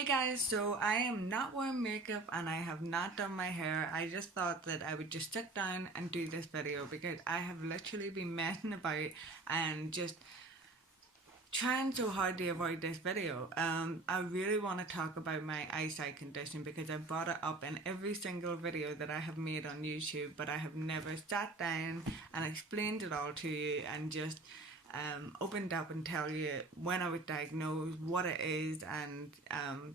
Hey guys, so I am not wearing makeup and I have not done my hair. I just thought that I would just sit down and do this video because I have literally been messing about and just trying so hard to avoid this video. I really want to talk about my eyesight condition because I brought it up in every single video that I have made on YouTube, but I have never sat down and explained it all to you and just opened up and tell you when I was diagnosed, what it is, and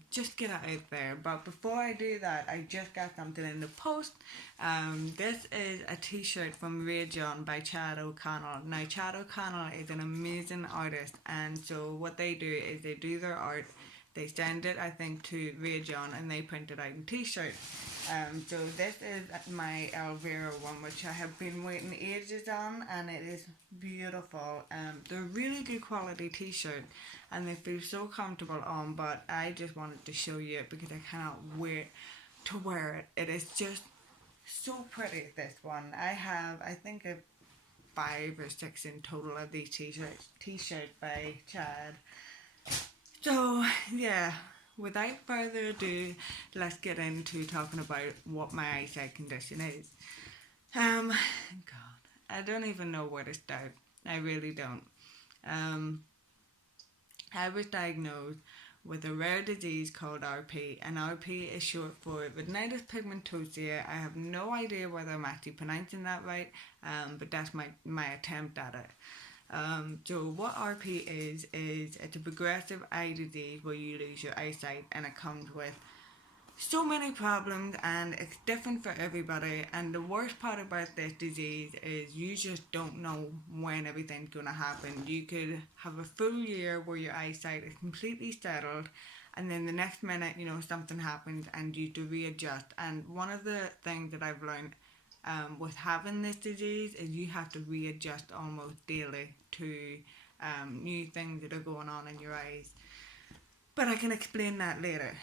just get it out there. But before I do that, I just got something in the post. This is a t-shirt from Rage On by Chad O'Connell. Now, Chad O'Connell is an amazing artist, and so what they do is they do their art, they send it, I think, to Rage On, and they print it out in t-shirts. So this is my Elvira one, which I have been waiting ages on, and it is beautiful. They're really good quality t-shirt, and they feel so comfortable on, but I just wanted to show you it because I cannot wait to wear it. It is just so pretty, this one. I have, I think, a 5 or 6 in total of these t-shirts by Chad. So, yeah, without further ado, let's get into talking about what my eyesight condition is. God, I don't even know where to start. I really don't. I was diagnosed with a rare disease called RP, and RP is short for retinitis pigmentosa. I have no idea whether I'm actually pronouncing that right, but that's my attempt at it. So what RP is it's a progressive eye disease where you lose your eyesight, and it comes with so many problems, and it's different for everybody. And the worst part about this disease is you just don't know when everything's going to happen. You could have a full year where your eyesight is completely settled, and then the next minute, something happens and you have to readjust. And one of the things that I've learned with having this disease is you have to readjust almost daily to new things that are going on in your eyes. But I can explain that later.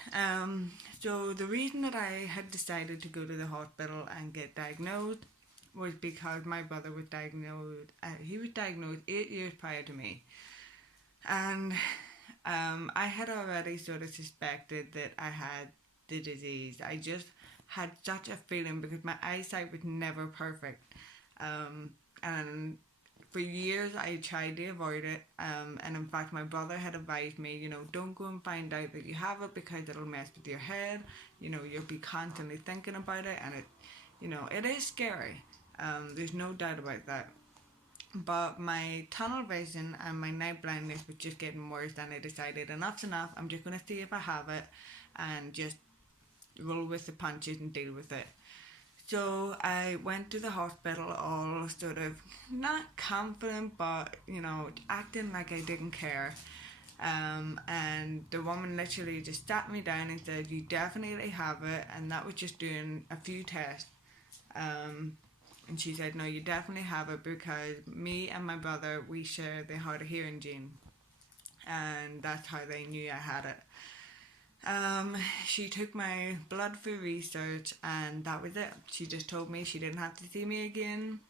So the reason that I had decided to go to the hospital and get diagnosed was because my brother was diagnosed. He was diagnosed 8 years prior to me. And I had already sort of suspected that I had the disease. I just had such a feeling because my eyesight was never perfect. And for years I tried to avoid it, and in fact my brother had advised me, don't go and find out that you have it because it'll mess with your head. You'll be constantly thinking about it, and it is scary. There's no doubt about that. But my tunnel vision and my night blindness was just getting worse, and I decided enough's enough. I'm just going to see if I have it and just roll with the punches and deal with it. So I went to the hospital all sort of not confident, but acting like I didn't care. And the woman literally just sat me down and said, "You definitely have it," and that was just doing a few tests. And she said, "No, you definitely have it because me and my brother, we share the hard of hearing gene," and that's how they knew I had it. She took my blood for research, and that was it. She just told me she didn't have to see me again,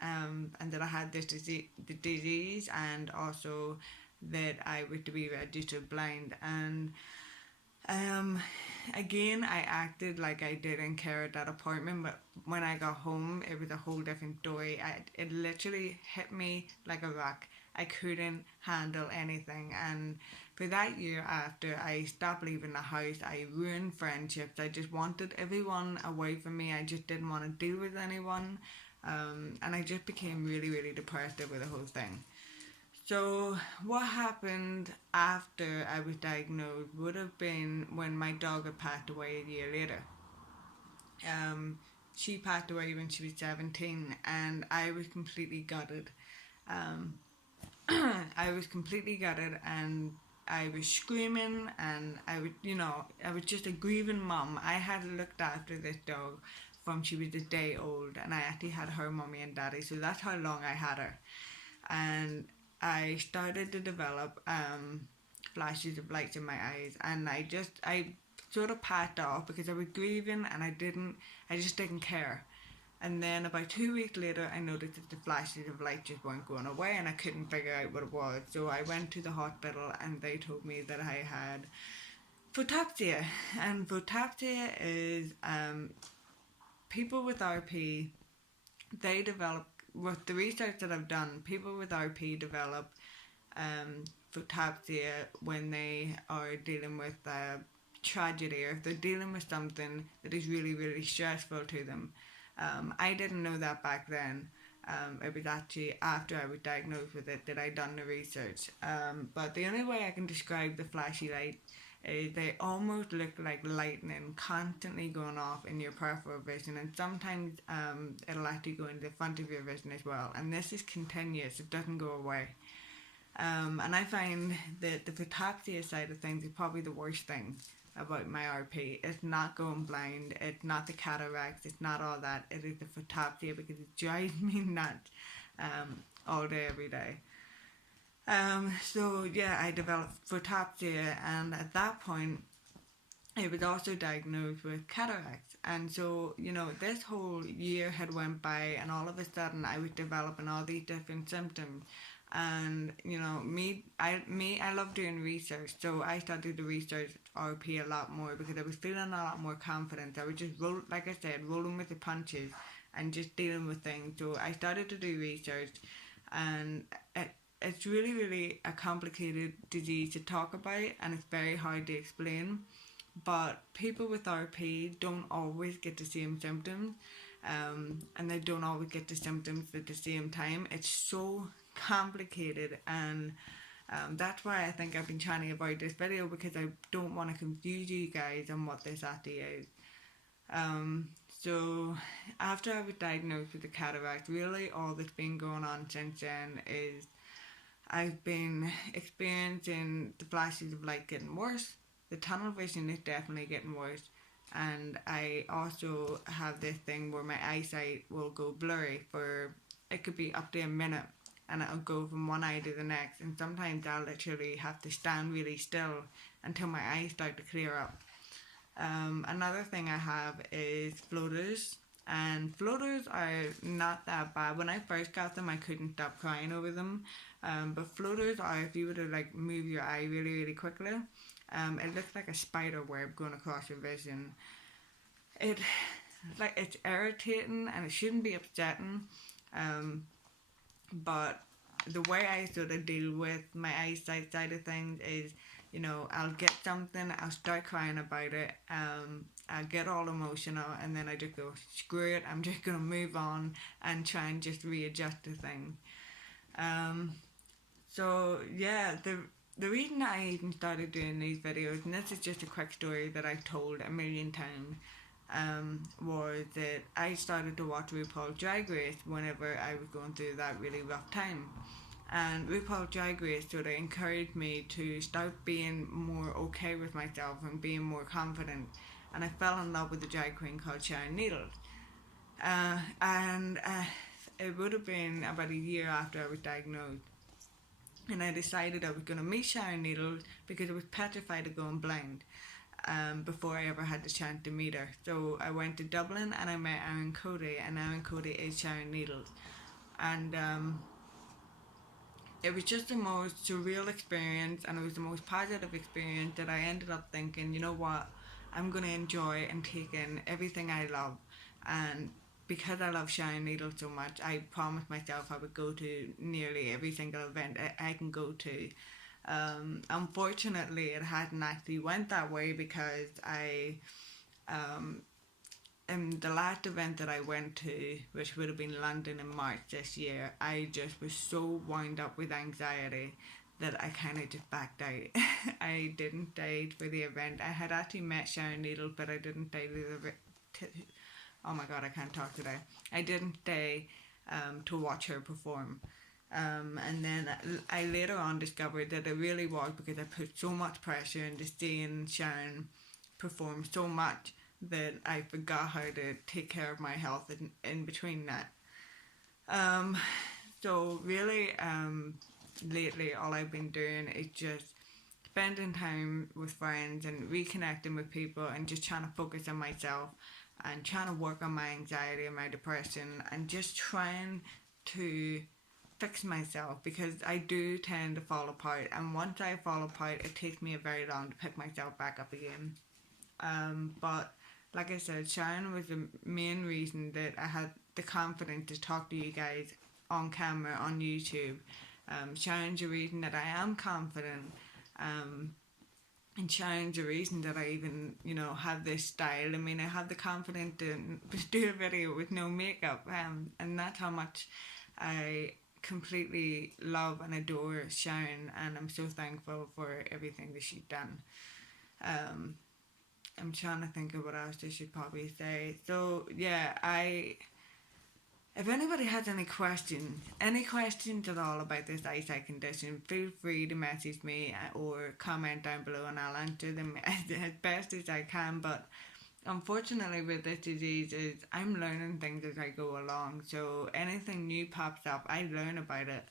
and that I had this disease, and also that I was to be registered blind. And again, I acted like I didn't care at that appointment, but when I got home, it was a whole different story. It literally hit me like a rock. I couldn't handle anything, and for that year after, I stopped leaving the house. I ruined friendships. I just wanted everyone away from me. I just didn't want to deal with anyone, and I just became really, really depressed over the whole thing. So what happened after I was diagnosed would have been when my dog had passed away a year later. She passed away when she was 17, and I was completely gutted. I was completely gutted, and I was screaming, and I was just a grieving mum. I had looked after this dog from she was a day old, and I actually had her mummy and daddy, so that's how long I had her. And I started to develop flashes of lights in my eyes, and I sort of passed off because I was grieving, and I just didn't care. And then about 2 weeks later, I noticed that the flashes of light just weren't going away, and I couldn't figure out what it was. So I went to the hospital, and they told me that I had Photopsia. And photopsia is people with RP, they develop, with the research that I've done, people with RP develop photopsia when they are dealing with tragedy, or if they're dealing with something that is really, really stressful to them. I didn't know that back then. It was actually after I was diagnosed with it that I done the research. But the only way I can describe the flashy light is they almost look like lightning constantly going off in your peripheral vision, and sometimes it'll actually go into the front of your vision as well. And this is continuous; it doesn't go away. And I find that the photopsia side of things is probably the worst thing about my RP. It's not going blind, it's not the cataracts, it's not all that. It is the photopsia, because it drives me nuts all day, every day. So yeah, I developed photopsia, and at that point I was also diagnosed with cataracts. And so, you know, this whole year had went by, and all of a sudden I was developing all these different symptoms. And you know, I love doing research, so I started to research RP a lot more because I was feeling a lot more confident. I was just like I said, rolling with the punches and just dealing with things. So I started to do research, and it's really, really a complicated disease to talk about, and it's very hard to explain. But people with RP don't always get the same symptoms, and they don't always get the symptoms at the same time. It's so complicated, and that's why I think I've been trying to avoid this video, because I don't want to confuse you guys on what this actually is. So after I was diagnosed with the cataract, really all that's been going on since then is I've been experiencing the flashes of light getting worse. The tunnel vision is definitely getting worse, and I also have this thing where my eyesight will go blurry for, it could be up to a minute, and it'll go from one eye to the next, and sometimes I'll literally have to stand really still until my eyes start to clear up. Another thing I have is floaters, and floaters are not that bad. When I first got them, I couldn't stop crying over them, but floaters are, if you were to like move your eye really, really quickly, it looks like a spider web going across your vision. It's irritating, and it shouldn't be upsetting, but the way I sort of deal with my eyesight side of things is, you know, I'll get something, I'll start crying about it, I'll get all emotional, and then I just go, screw it, I'm just going to move on and try and just readjust the thing. So yeah, the reason I even started doing these videos, and this is just a quick story that I've told a million times, was that I started to watch RuPaul's Drag Race whenever I was going through that really rough time. And RuPaul's Drag Race sort of encouraged me to start being more okay with myself and being more confident. And I fell in love with a drag queen called Sharon Needles. And it would have been about a year after I was diagnosed. And I decided I was going to meet Sharon Needles because I was petrified of going blind. Before I ever had the chance to meet her. So I went to Dublin and I met Erin Cody, and Erin Cody is Sharon Needles. And it was just the most surreal experience, and it was the most positive experience that I ended up thinking, you know what, I'm going to enjoy and take in everything I love. And because I love Sharon Needles so much, I promised myself I would go to nearly every single event I can go to. Unfortunately, it hadn't actually went that way, because in the last event that I went to, which would have been London in March this year, I just was so wound up with anxiety that I kind of just backed out. I didn't stay for the event. I had actually met Sharon Needles, but I didn't stay oh my god, I can't talk today. I didn't stay to watch her perform. And then I later on discovered that it really was because I put so much pressure into seeing Sharon perform so much that I forgot how to take care of my health in between that. So really, lately all I've been doing is just spending time with friends and reconnecting with people, and just trying to focus on myself and trying to work on my anxiety and my depression, and just trying to fix myself, because I do tend to fall apart, and once I fall apart it takes me a very long to pick myself back up again. But like I said, Sharon was the main reason that I had the confidence to talk to you guys on camera on YouTube. Sharon's the reason that I am confident. And Sharon's the reason that I even, have this style. I mean, I have the confidence to do a video with no makeup, and that's how much I completely love and adore Sharon, and I'm so thankful for everything that she's done. I'm trying to think of what else I should probably say. So yeah, if anybody has any questions at all about this eyesight condition, feel free to message me or comment down below, and I'll answer them as best as I can. But unfortunately with this disease is I'm learning things as I go along. So anything new pops up, I learn about it.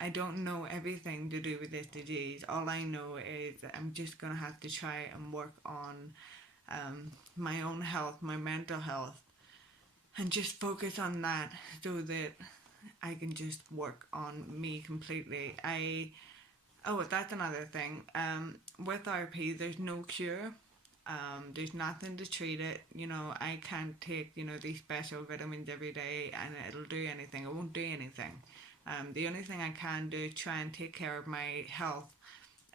I don't know everything to do with this disease. All I know is that I'm just going to have to try and work on my own health, my mental health, and just focus on that so that I can just work on me completely. That's another thing. With RP, there's no cure. There's nothing to treat it. I can't take, these special vitamins every day and it'll do anything. It won't do anything. The only thing I can do is try and take care of my health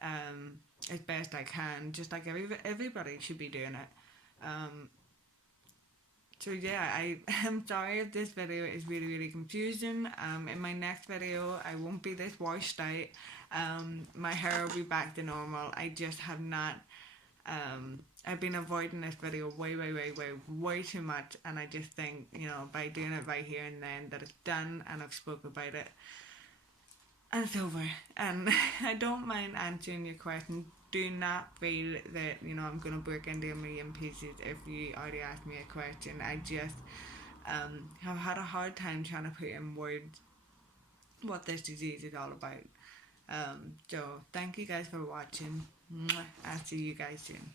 as best I can, just like everybody should be doing it. So yeah, I am sorry if this video is really, really confusing. In my next video, I won't be this washed out. My hair will be back to normal. I just have not... I've been avoiding this video way too much, and I just think, by doing it right here and then, that it's done and I've spoke about it and it's over. And I don't mind answering your questions. Do not feel that, I'm going to break into a million pieces if you already asked me a question. I just have had a hard time trying to put in words what this disease is all about. So thank you guys for watching. I'll see you guys soon.